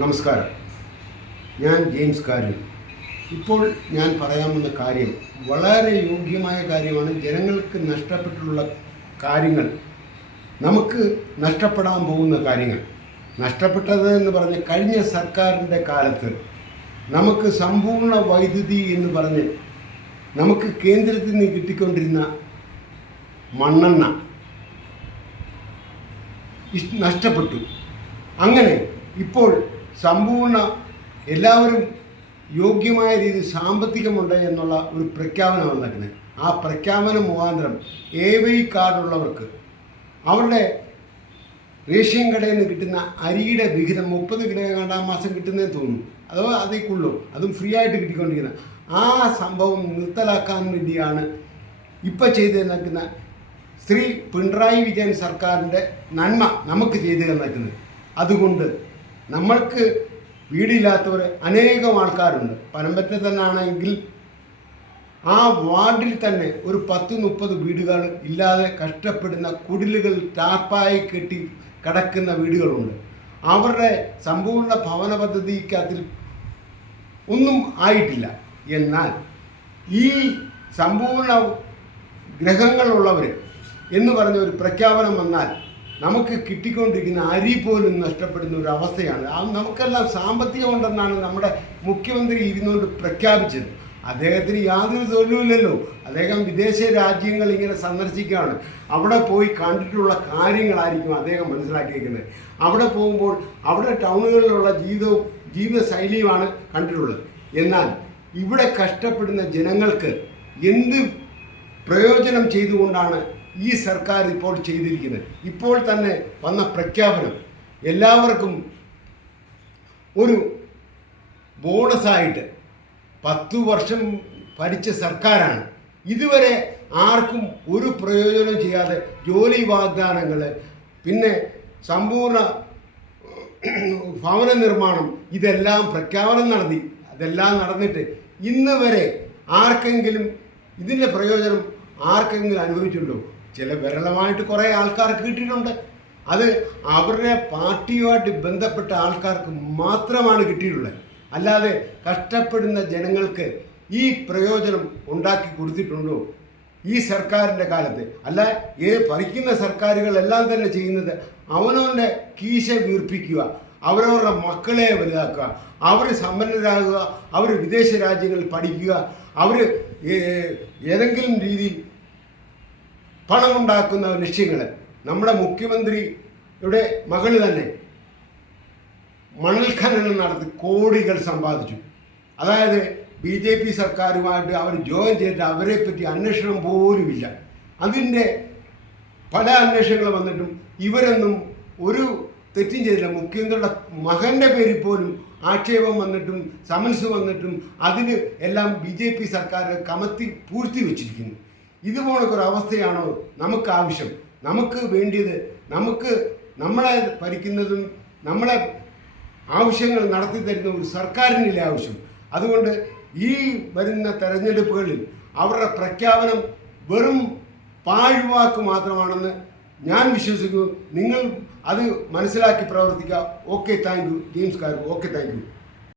നമസ്കാരം. ഞാൻ ജെയിംസ് കാര്യം. ഇപ്പോൾ ഞാൻ പറയാമെന്ന കാര്യം വളരെ യോഗ്യമായ കാര്യമാണ് ജനങ്ങൾക്ക് നഷ്ടപ്പെട്ടിട്ടുള്ള കാര്യങ്ങൾ. നമുക്ക് നഷ്ടപ്പെടാൻ പോകുന്ന കാര്യങ്ങൾ. നഷ്ടപ്പെട്ടത് എന്ന് പറഞ്ഞ് കഴിഞ്ഞ സർക്കാരിന്റെ കാലത്ത് നമുക്ക് സമ്പൂർണ വൈദ്യുതി എന്ന് പറഞ്ഞ് നമുക്ക് കേന്ദ്രത്തിൽ നിന്ന് കിട്ടിക്കൊണ്ടിരുന്ന മണ്ണെണ്ണ നഷ്ടപ്പെട്ടു. അങ്ങനെ ഇപ്പോൾ സമ്പൂർണ എല്ലാവരും യോഗ്യമായ രീതിയിൽ സാമ്പത്തികമുണ്ട് എന്നുള്ള ഒരു പ്രഖ്യാപനമാണ് നടക്കുന്നത്. ആ പ്രഖ്യാപനം മുഖാന്തരം എ വൈ കാർഡുള്ളവർക്ക് അവരുടെ റേഷൻ കടയിൽ നിന്ന് കിട്ടുന്ന അരിയുടെ വിഹിതം മുപ്പത് കിലോ മാസം കിട്ടുന്നതെന്ന് തോന്നുന്നു. അതോ അതേക്കുള്ളൂ. അതും ഫ്രീ ആയിട്ട് കിട്ടിക്കൊണ്ടിരിക്കുന്ന ആ സംഭവം നിർത്തലാക്കാൻ വേണ്ടിയാണ് ഇപ്പം ചെയ്ത് നിൽക്കുന്ന ശ്രീ പിണറായി വിജയൻ സർക്കാരിന്റെ നന്മ നമുക്ക് ചെയ്തു തന്നിരിക്കുന്നത്. അതുകൊണ്ട് നമ്മൾക്ക് വീടില്ലാത്തവർ അനേകം ആൾക്കാരുണ്ട്. പനമ്പറ്റ തന്നെ ആണെങ്കിൽ ആ വാർഡിൽ തന്നെ ഒരു പത്ത് മുപ്പത് വീടുകൾ ഇല്ലാതെ കഷ്ടപ്പെടുന്ന കുടിലുകൾ ടാപ്പായി കെട്ടി കിടക്കുന്ന വീടുകളുണ്ട്. അവരുടെ സമ്പൂർണ ഭവന പദ്ധതിക്കകത്തിൽ ഒന്നും ആയിട്ടില്ല. എന്നാൽ ഈ സമ്പൂർണ ഗ്രഹങ്ങളുള്ളവർ എന്ന് പറഞ്ഞ ഒരു പ്രഖ്യാപനം വന്നാൽ നമുക്ക് കിട്ടിക്കൊണ്ടിരിക്കുന്ന അരി പോലും നഷ്ടപ്പെടുന്ന ഒരു അവസ്ഥയാണ്. അത് നമുക്കെല്ലാം സാമ്പത്തികം ഉണ്ടെന്നാണ് നമ്മുടെ മുഖ്യമന്ത്രി ഇരുന്നുകൊണ്ട് പ്രഖ്യാപിച്ചത്. അദ്ദേഹത്തിന് യാതൊരു തൊഴിലുമില്ലല്ലോ. അദ്ദേഹം വിദേശ രാജ്യങ്ങൾ ഇങ്ങനെ സന്ദർശിക്കുകയാണ്. അവിടെ പോയി കണ്ടിട്ടുള്ള കാര്യങ്ങളായിരിക്കും അദ്ദേഹം മനസ്സിലാക്കിയിരിക്കുന്നത് അവിടെ പോകുമ്പോൾ അവിടെ ടൗണുകളിലുള്ള ജീവിതവും ജീവിതശൈലിയുമാണ് കണ്ടിട്ടുള്ളത്. എന്നാൽ ഇവിടെ കഷ്ടപ്പെടുന്ന ജനങ്ങൾക്ക് എന്ത് പ്രയോജനം ചെയ്തുകൊണ്ടാണ് ഈ സർക്കാർ ഇപ്പോൾ ചെയ്തിരിക്കുന്നത്. ഇപ്പോൾ തന്നെ വന്ന പ്രഖ്യാപനം. എല്ലാവർക്കും ഒരു ബോണസായിട്ട് പത്തു വർഷം ഭരിച്ച സർക്കാരാണ്. ഇതുവരെ ആർക്കും ഒരു പ്രയോജനം ചെയ്യാതെ ജോലി വാഗ്ദാനങ്ങൾ പിന്നെ സമ്പൂർണ ഭവന നിർമ്മാണം ഇതെല്ലാം പ്രഖ്യാപനം നടത്തി. അതെല്ലാം നടന്നിട്ട് ഇന്ന് വരെ ആർക്കെങ്കിലും ഇതിന്റെ പ്രയോജനം ആർക്കെങ്കിലും അനുഭവിച്ചിട്ടുണ്ടോ? ചില വിരളമായിട്ട് കുറേ ആൾക്കാർക്ക് കിട്ടിയിട്ടുണ്ട്. അത് അവരുടെ പാർട്ടിയുമായിട്ട് ബന്ധപ്പെട്ട ആൾക്കാർക്ക് മാത്രമാണ് കിട്ടിയിട്ടുള്ളത്. അല്ലാതെ കഷ്ടപ്പെടുന്ന ജനങ്ങൾക്ക് ഈ പ്രയോജനം ഉണ്ടാക്കി കൊടുത്തിട്ടുണ്ടോ? ഈ സർക്കാരിന്റെ കാലത്ത്. അല്ല ഏ ഭരിക്കുന്ന സർക്കാരുകളെല്ലാം തന്നെ ചെയ്യുന്നത് അവനവന്റെ കീശ വീർപ്പിക്കുക അവരവരുടെ മക്കളെ വലുതാക്കുക അവർ സമ്പന്നരാകുക അവർ വിദേശ രാജ്യങ്ങളിൽ പഠിക്കുക അവർ ഏതെങ്കിലും രീതിയിൽ പണമുണ്ടാക്കുന്ന ലക്ഷ്യങ്ങൾ നമ്മുടെ മുഖ്യമന്ത്രിയുടെ മകൾ തന്നെ മണൽ ഖനനം നടത്തി കോടികൾ സമ്പാദിച്ചു. അതായത് ബി ജെ പി സർക്കാരുമായിട്ട് അവർ ജോയിൻ ചെയ്തിട്ട് അവരെ പറ്റി അന്വേഷണം പോലുമില്ല. അതിന്റെ പല അന്വേഷണങ്ങൾ വന്നിട്ടും ഇവരൊന്നും ഒരു തെറ്റും ചെയ്തില്ല. മുഖ്യമന്ത്രിയുടെ മകന്റെ പേരിൽ പോലും ആക്ഷേപം വന്നിട്ടും സമൻസ് വന്നിട്ടും അതിന് എല്ലാം ബി ജെ പി സർക്കാർ കമത്തി പൂർത്തി വെച്ചിരിക്കുന്നു. ഇതുപോലൊക്കെ ഒരു അവസ്ഥയാണോ നമുക്ക് ആവശ്യം നമുക്ക് വേണ്ടിയത് നമുക്ക് നമ്മളെ ഭരിക്കുന്നതും നമ്മളെ ആവശ്യങ്ങൾ നടത്തി തരുന്ന ഒരു സർക്കാരിനില്ല ആവശ്യം? അതുകൊണ്ട് ഈ വരുന്ന തെരഞ്ഞെടുപ്പുകളിൽ അവരുടെ പ്രഖ്യാപനം വെറും പാഴ്വാക്ക് മാത്രമാണെന്ന് ഞാൻ വിശ്വസിക്കുന്നു. നിങ്ങൾ അത് മനസ്സിലാക്കി പ്രവർത്തിക്കുക. Okay thank you. James car okay thank you.